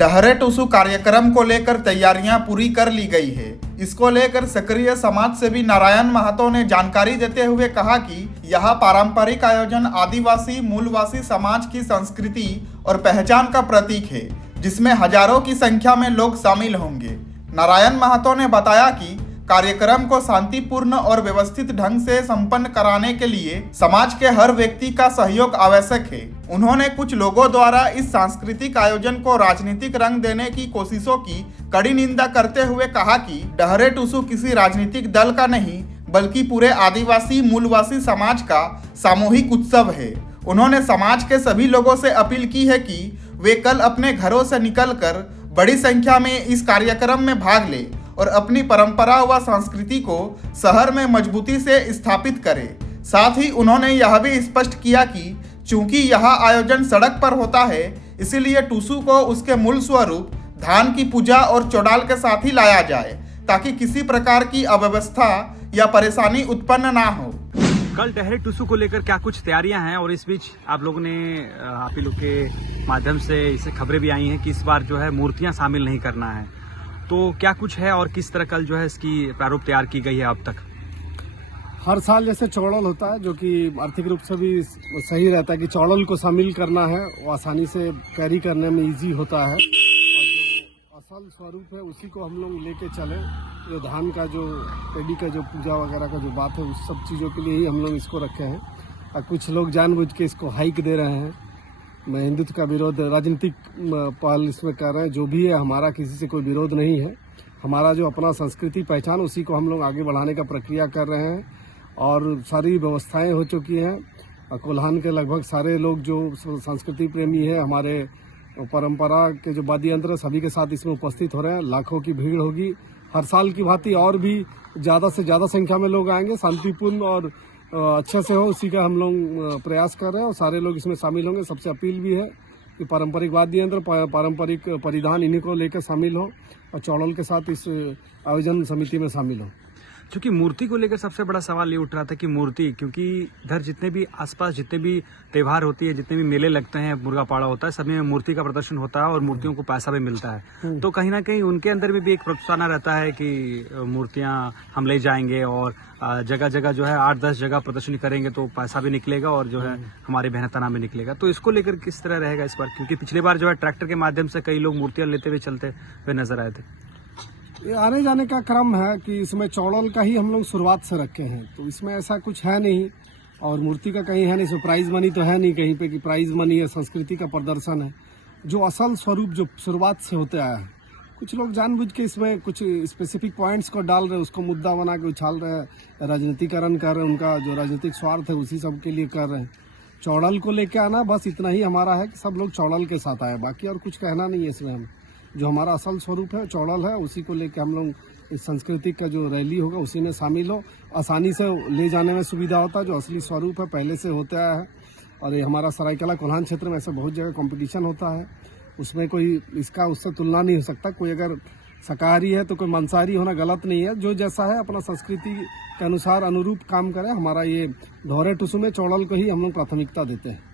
डहरे टुसु कार्यक्रम को लेकर तैयारियां पूरी कर ली गई है। इसको लेकर सक्रिय समाज सेवी नारायण महतो ने जानकारी देते हुए कहा कि यह पारंपरिक आयोजन आदिवासी मूलवासी समाज की संस्कृति और पहचान का प्रतीक है, जिसमें हजारों की संख्या में लोग शामिल होंगे। नारायण महतो ने बताया कि कार्यक्रम को शांतिपूर्ण और व्यवस्थित ढंग से संपन्न कराने के लिए समाज के हर व्यक्ति का सहयोग आवश्यक है। उन्होंने कुछ लोगों द्वारा इस सांस्कृतिक आयोजन को राजनीतिक रंग देने की कोशिशों की कड़ी निंदा करते हुए कहा कि डहरे टुसु किसी राजनीतिक दल का नहीं, बल्कि पूरे आदिवासी मूलवासी समाज का सामूहिक उत्सव है। उन्होंने समाज के सभी लोगों से अपील की है कि वे कल अपने घरों से निकलकर बड़ी संख्या में इस कार्यक्रम में भाग ले और अपनी परंपरा व संस्कृति को शहर में मजबूती से स्थापित करें। साथ ही उन्होंने यह भी स्पष्ट किया कि चूंकि यह आयोजन सड़क पर होता है, इसीलिए टुसु को उसके मूल स्वरूप धान की पूजा और चौडाल के साथ ही लाया जाए, ताकि किसी प्रकार की अव्यवस्था या परेशानी उत्पन्न ना हो। कल डहरे टुसु को लेकर क्या कुछ तैयारियां हैं, और इस बीच आप लोगों ने आप ही लोग के माध्यम से इससे खबरें भी आई हैं कि इस बार जो है मूर्तियां शामिल नहीं करना है, तो क्या कुछ है और किस तरह कल जो है इसकी प्रारूप तैयार की गई है अब तक? हर साल जैसे चौड़ल होता है, जो कि आर्थिक रूप से भी सही रहता है कि चौड़ल को शामिल करना है, वो आसानी से कैरी करने में इजी होता है, और जो असल स्वरूप है उसी को हम लोग लेके चले। जो धान का जो पेड़ी का जो पूजा वगैरह का जो बात है, उस सब चीज़ों के लिए ही हम लोग इसको रखे हैं। और कुछ लोग जानबूझ के इसको हाइक दे रहे हैं। मैं हिंदुत्व का विरोध, राजनीतिक पहल इसमें कर रहे हैं। जो भी है, हमारा किसी से कोई विरोध नहीं है। हमारा जो अपना संस्कृति पहचान, उसी को हम लोग आगे बढ़ाने का प्रक्रिया कर रहे हैं, और सारी व्यवस्थाएं हो चुकी हैं। कोल्हान के लगभग सारे लोग जो संस्कृति प्रेमी है, हमारे परंपरा के जो वाद्य यंत्र, सभी के साथ इसमें उपस्थित हो रहे हैं। लाखों की भीड़ होगी। हर साल की भांति और भी ज़्यादा से ज़्यादा संख्या में लोग आएंगे। शांतिपूर्ण और अच्छे से हो, उसी का हम लोग प्रयास कर रहे हैं, और सारे लोग इसमें शामिल होंगे। सबसे अपील भी है कि पारंपरिक वाद्य यंत्र, पारंपरिक परिधान, इन्हीं को लेकर शामिल हो और चौड़ल के साथ इस आयोजन समिति में शामिल हो। क्योंकि मूर्ति को लेकर सबसे बड़ा सवाल ये उठ रहा था कि मूर्ति, क्योंकि इधर जितने भी आसपास जितने भी त्यौहार होती है, जितने भी मेले लगते हैं, मुर्गा पाड़ा होता है, सभी में मूर्ति का प्रदर्शन होता है और मूर्तियों को पैसा भी मिलता है। तो कहीं ना कहीं उनके अंदर भी एक प्रोत्साहन रहता है कि मूर्तियां हम ले जाएंगे और जगह जगह जो है 8-10 जगह प्रदर्शनी करेंगे, तो पैसा भी निकलेगा और जो है हमारे मेहनत नाम भी निकलेगा। तो इसको लेकर किस तरह रहेगा इस बार? क्योंकि पिछली बार जो है ट्रैक्टर के माध्यम से कई लोग मूर्तियां लेते हुए चलते हुए नजर आए थे। ये आने जाने का क्रम है कि इसमें चौड़ल का ही हम लोग शुरुआत से रखे हैं, तो इसमें ऐसा कुछ है नहीं, और मूर्ति का कहीं है नहीं। इसमें प्राइज मनी तो है नहीं कहीं पे कि प्राइज मनी है। संस्कृति का प्रदर्शन है, जो असल स्वरूप जो शुरुआत से होते आया है। कुछ लोग जानबूझ के इसमें कुछ स्पेसिफिक पॉइंट्स को डाल रहे हैं, उसको मुद्दा बना के उछाल रहे हैं, राजनीतिकरण कर रहे हैं, उनका जो राजनीतिक स्वार्थ है उसी सब के लिए कर रहे हैं। चौड़ल को लेके आना, बस इतना ही हमारा है कि सब लोग चौड़ल के साथ आए, बाकी और कुछ कहना नहीं है इसमें। हम जो हमारा असल स्वरूप है चौड़ल है, उसी को लेकर हम लोग इस सांस्कृतिक का जो रैली होगा उसी में शामिल हो। आसानी से ले जाने में सुविधा होता है, जो असली स्वरूप है पहले से होते आया है। और ये हमारा सरायकेला कोल्हान क्षेत्र में ऐसे बहुत जगह कंपटीशन होता है, उसमें कोई इसका उससे तुलना नहीं हो सकता। कोई अगर शाकाहारी है तो कोई मांसाहारी होना गलत नहीं है। जो जैसा है अपना संस्कृति के अनुसार अनुरूप काम करे। हमारा ये डहरे टुसु में चौड़ल को ही हम लोग प्राथमिकता देते हैं।